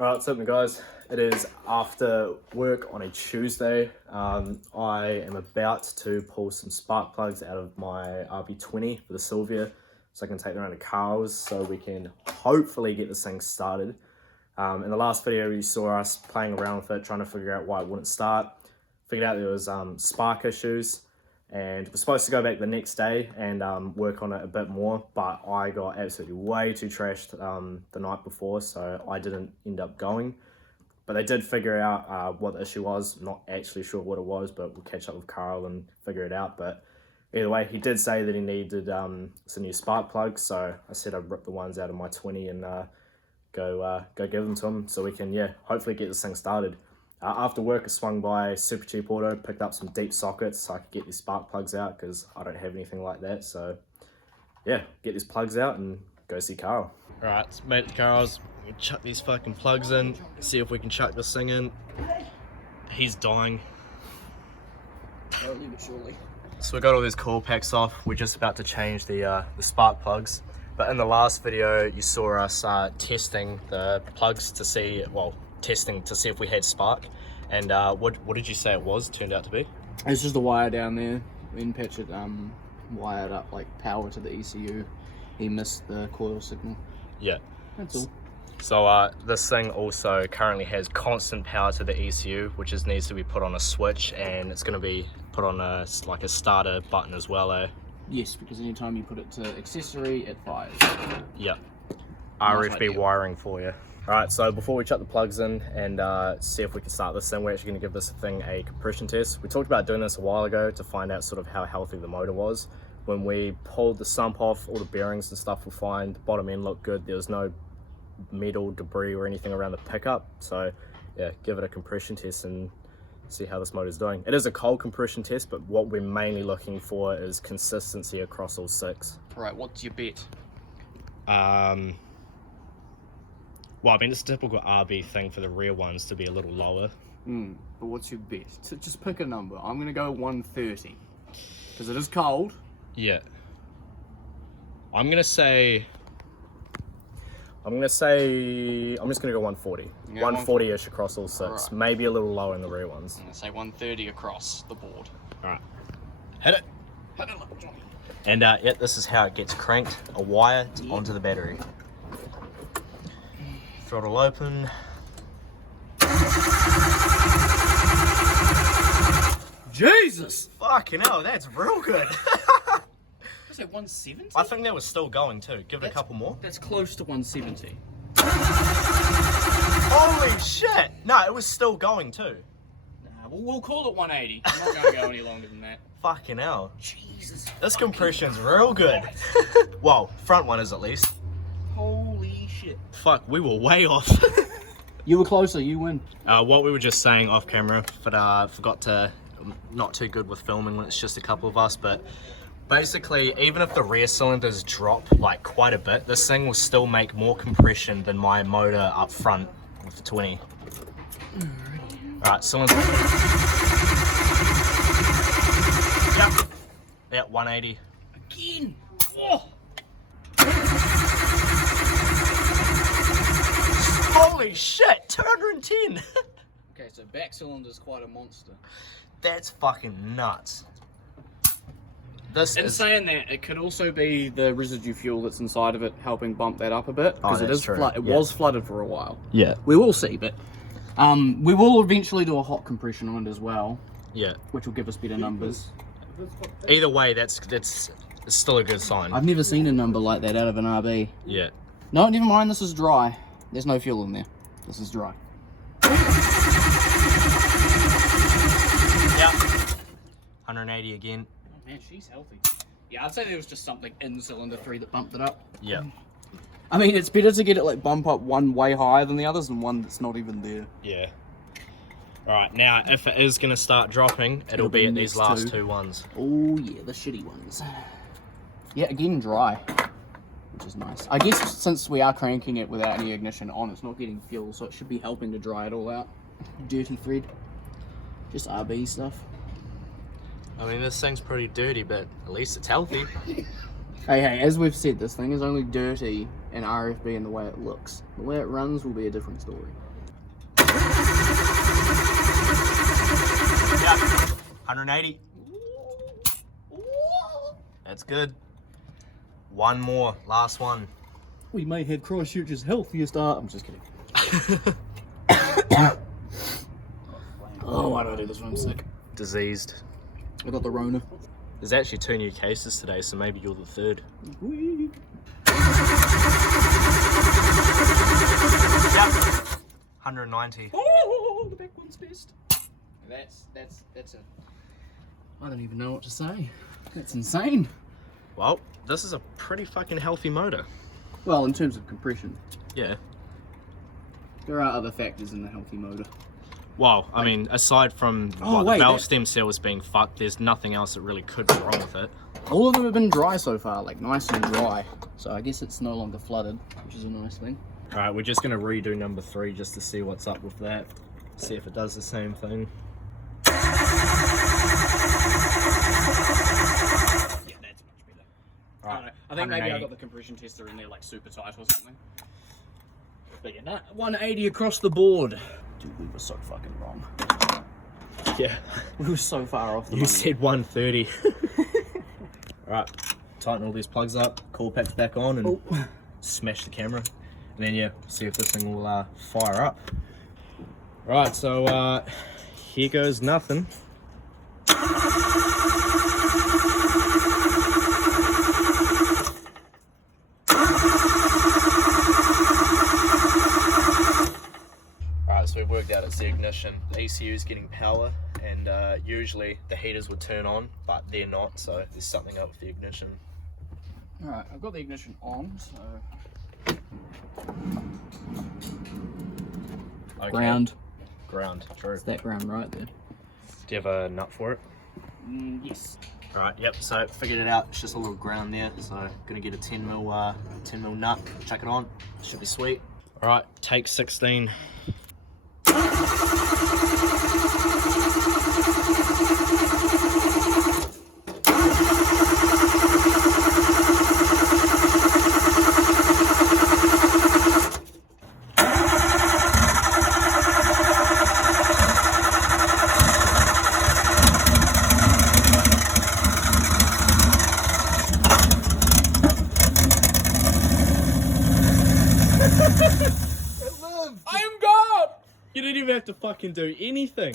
Right, what's up guys? It is after work on a Tuesday. I am about to pull some spark plugs out of my RB20 for the Silvia so I can take them around to Carl's so we can hopefully get this thing started. In the last video you saw us playing around with it, trying to figure out why it wouldn't start. Figured out there was spark issues, and we're supposed to go back the next day and work on it a bit more, but I got absolutely way too trashed the night before, so I didn't end up going. But they did figure out what the issue was. I'm not actually sure what it was, but we'll catch up with Carl and figure it out. But either way, he did say that he needed some new spark plugs, so I said I'd rip the ones out of my 20 and go give them to him so we can, hopefully get this thing started. After work, I swung by Super Cheap Auto, picked up some deep sockets so I could get these spark plugs out because I don't have anything like that. So yeah, get these plugs out and go see Carl. Alright, let's meet at Carl's. We'll chuck these fucking plugs in, see if we can chuck this thing in. He's dying. Slowly but surely. So we got all these coil packs off. We're just about to change the spark plugs. But in the last video, you saw us testing the plugs to see, testing to see if we had spark. And what did you say it turned out to be? It's just a wire down there. We didn't patch it wired up like power to the ECU. He missed the coil signal. Yeah. That's all. So this thing also currently has constant power to the ECU, which needs to be put on a switch, and it's going to be put on a starter button as well, eh? Yes, because anytime you put it to accessory, it fires. Yep. RFB wiring for you. Alright, so before we chuck the plugs in and see if we can start this thing, we're actually going to give this thing a compression test. We talked about doing this a while ago to find out sort of how healthy the motor was. When we pulled the sump off, all the bearings and stuff were fine. The bottom end looked good. There was no metal debris or anything around the pickup. So yeah, give it a compression test and see how this motor's doing. It is a cold compression test, but what we're mainly looking for is consistency across all six. Right, what's your bet? Well, I mean, it's a typical RB thing for the rear ones to be a little lower. But what's your bet? Just pick a number. I'm going to go 130. Because it is cold. Yeah. I'm just going to go 140. 140-ish across all six. Right. Maybe a little lower in the rear ones. I'm going to say 130 across the board. Alright. Hit it. Hit it, little Johnny. And yeah, this is how it gets cranked. A wire onto the battery. Throttle open. Jesus! Fucking hell, that's real good. Was that 170? I think that was still going too. Give it a couple more. That's close to 170. Holy shit! No, it was still going too. Nah, we'll call it 180. I'm not going to go any longer than that. Fucking hell. Jesus. This compression's real good. Well, front one is at least. Holy shit. Fuck, we were way off. You were closer, you win. What we were just saying off camera, but forgot to, not too good with filming when it's just a couple of us, but basically, even if the rear cylinders drop like quite a bit, this thing will still make more compression than my motor up front with the 20. Alright, cylinder. Yep. Yeah, 180. Again. Oh. Holy shit, 210! Okay, so back cylinder's quite a monster. That's fucking nuts. Saying that, it could also be the residue fuel that's inside of it helping bump that up a bit, because it was flooded for a while. Yeah. We will see, but we will eventually do a hot compression on it as well. Yeah. Which will give us better numbers. Either way, that's still a good sign. I've never seen a number like that out of an RB. Yeah. No, never mind, this is dry. There's no fuel in there. This is dry. Yep. 180 again. Oh man, she's healthy. Yeah, I'd say there was just something in cylinder 3 that bumped it up. Yeah. I mean, it's better to get it like bump up one way higher than the others than one that's not even there. Yeah. Alright, now if it is going to start dropping, it'll be at these last two ones. Oh yeah, the shitty ones. Yeah, again dry. Which is nice. I guess since we are cranking it without any ignition on, it's not getting fuel, so it should be helping to dry it all out. Dirty thread. Just RB stuff. I mean, this thing's pretty dirty, but at least it's healthy. Hey, as we've said, this thing is only dirty and RF being the way it looks. The way it runs will be a different story. Yep. 180. That's good. One more, last one. We may have Christchurch's healthiest art. I'm just kidding. Oh, why do I do this when I'm sick? Diseased. I got the Rona. There's actually 2 new cases today, so maybe you're the 3rd. Whee. Yep. 190. Oh, the back one's best. That's a... I don't even know what to say. That's insane. Well, this is a pretty fucking healthy motor. Well, in terms of compression. Yeah. There are other factors in the healthy motor. Well, I mean, aside from the valve stem cells being fucked, there's nothing else that really could be wrong with it. All of them have been dry so far, like nice and dry. So I guess it's no longer flooded, which is a nice thing. Alright, we're just going to redo number 3 just to see what's up with that. See if it does the same thing. Yeah, that's much better. Alright, I think maybe I got the compression tester in there like super tight or something. But yeah, no, 180 across the board. Dude, we were so fucking wrong. Yeah. We were so far off the You money. said 130. Alright, tighten all these plugs up, coil packs back on, and smash the camera. And then, yeah, see if this thing will fire up. Right, so here goes nothing. Alright, so we've worked out it's the ignition. The ECU is getting power, and usually the heaters would turn on, but they're not, so there's something up with the ignition. Alright, I've got the ignition on, so... Okay. Ground. Ground, true. It's that ground right there. Do you have a nut for it? Yes. Alright, yep, so figured it out. It's just a little ground there, so gonna get a 10 mil nut, chuck it on, should be sweet. Alright, take 16. I am God! You didn't even have to fucking do anything.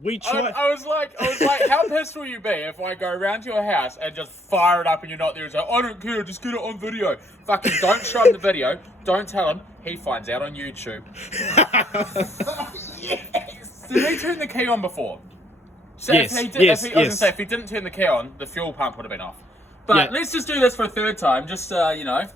We tried. I was like, how pissed will you be if I go around to your house and just fire it up and you're not there and say, I don't care, just get it on video. Fucking don't show him the video. Don't tell him. He finds out on YouTube. Yes. Did he turn the key on before? So Yes, if he did, yes, I was gonna yes. say, if he didn't turn the key on, the fuel pump would have been off. But let's just do this for a third time, just you know.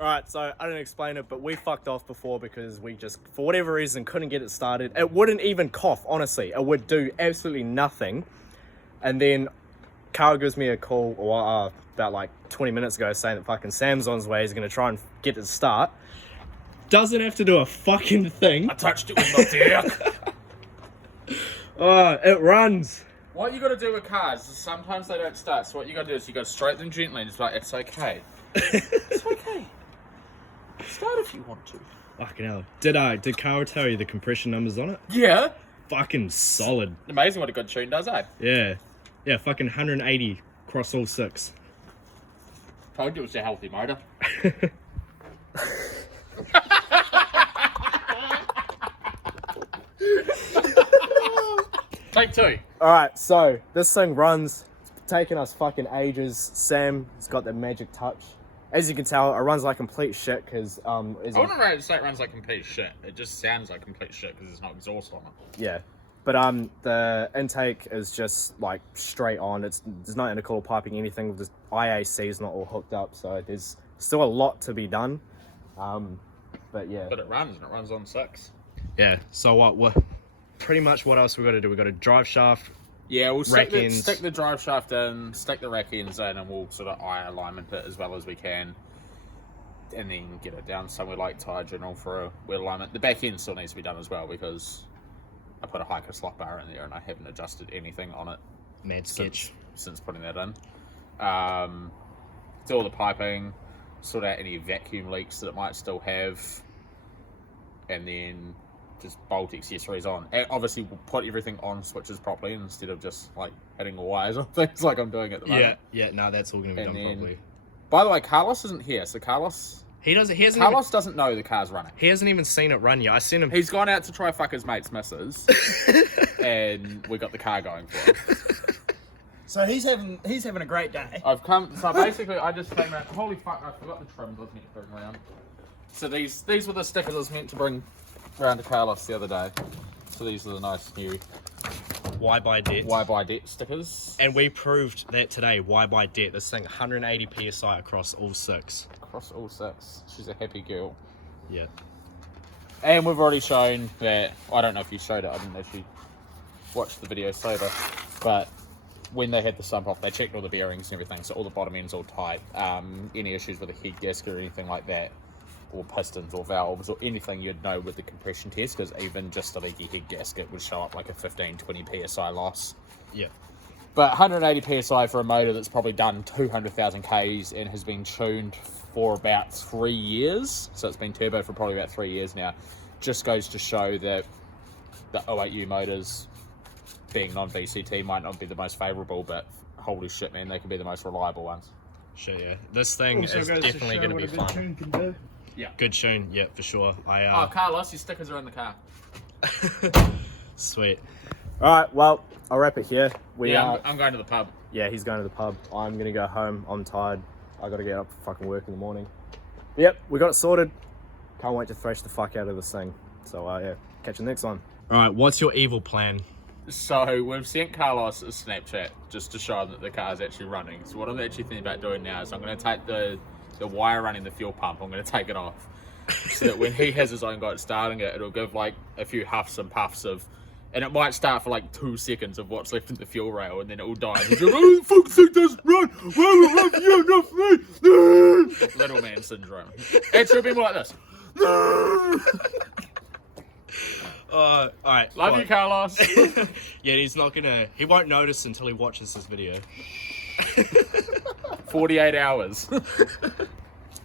Alright, so I didn't explain it, but we fucked off before because we just, for whatever reason, couldn't get it started. It wouldn't even cough, honestly. It would do absolutely nothing. And then Carl gives me a call about like 20 minutes ago saying that fucking Sam's on his way. He's going to try and get it to start. Doesn't have to do a fucking thing. I touched it with my dick. Oh, it runs. What you gotta do with cars is sometimes they don't start. So what you gotta do is you gotta straighten them gently and just like, it's okay. It's okay. Start if you want to. Fucking hell. Did Carl tell you the compression numbers on it? Yeah. Fucking solid. Amazing what a good tune does, eh? Yeah. Yeah, fucking 180 across all 6. Told you it was a healthy motor. Take 2. Alright, so this thing runs. It's taken us fucking ages. Sam has got that magic touch. as you can tell, it runs like complete shit because I wouldn't say it runs like complete shit. It just sounds like complete shit because there's no exhaust on it. yeah. But the intake is just like straight on. There's no intercooler piping, anything. The IAC is not all hooked up, so there's still a lot to be done. But yeah. But it runs on 6. Yeah. So what pretty much what else we got to do? We got a drive shaft. Yeah, we'll stick ends. the drive shaft in, stick the rack ends in, and we'll sort of eye alignment it as well as we can, and then get it down somewhere like Tire General for a wheel alignment. The back end still needs to be done as well because I put a hiker slot bar in there and I haven't adjusted anything on it. Mad sketch. Since putting that in. Do all the piping, sort out any vacuum leaks that it might still have, and then just bolt accessories on. And obviously, we'll put everything on switches properly instead of just like hitting the wires on things like I'm doing at the moment. Yeah. No, that's all gonna be done properly. By the way, Carlos isn't here, so Carlos doesn't know the car's running. He hasn't even seen it run yet. I seen him. He's gone out to try fuck his mate's missus, and we got the car going for him. So he's having a great day. So basically I just came out. Holy fuck! I forgot the trims I was meant to bring around. So these were the stickers I was meant to bring around to Carlos the other day. So these are the nice new Why buy debt? Why buy debt stickers. And we proved that today. Why buy debt? This thing 180 psi across all 6. Across all 6. She's a happy girl. Yeah. And we've already shown that. I don't know if you showed it. I didn't actually watch the video sober, but when they had the sump off, they checked all the bearings and everything, so all the bottom end's all tight. Any issues with a head gasket or anything like that, or pistons or valves or anything, you'd know with the compression test, because even just a leaky head gasket would show up like a 15-20 psi loss. Yeah. But 180 psi for a motor that's probably done 200,000 Ks and has been tuned for about 3 years, so it's been turbo for probably about 3 years now, just goes to show that the 08U motors, being non-VCT, might not be the most favourable, but holy shit, man, they can be the most reliable ones. Sure, yeah. This thing is definitely going to be fun. Tune can do. Yeah. Good tune, yeah, for sure. Oh, Carlos, your stickers are in the car. Sweet. Alright, well, I'll wrap it here. I'm going to the pub. Yeah, he's going to the pub. I'm going to go home. I'm tired. I got to get up for fucking work in the morning. Yep, we got it sorted. Can't wait to thrash the fuck out of this thing. So, yeah, catch you next one. Alright, what's your evil plan? So we've sent Carlos a Snapchat just to show him that the car's actually running. So what I'm actually thinking about doing now is I'm going to take the wire running the fuel pump, I'm going to take it off. So that when he has his own guy starting it, it'll give like a few huffs and puffs of, and it might start for like 2 seconds of what's left in the fuel rail, and then it will die. And he's like, oh, the fucking thing doesn't run! Why would run you enough me? Little man syndrome. It should be more like this. Alright. Love you, Carlos. Yeah, he won't notice until he watches this video. 48 hours.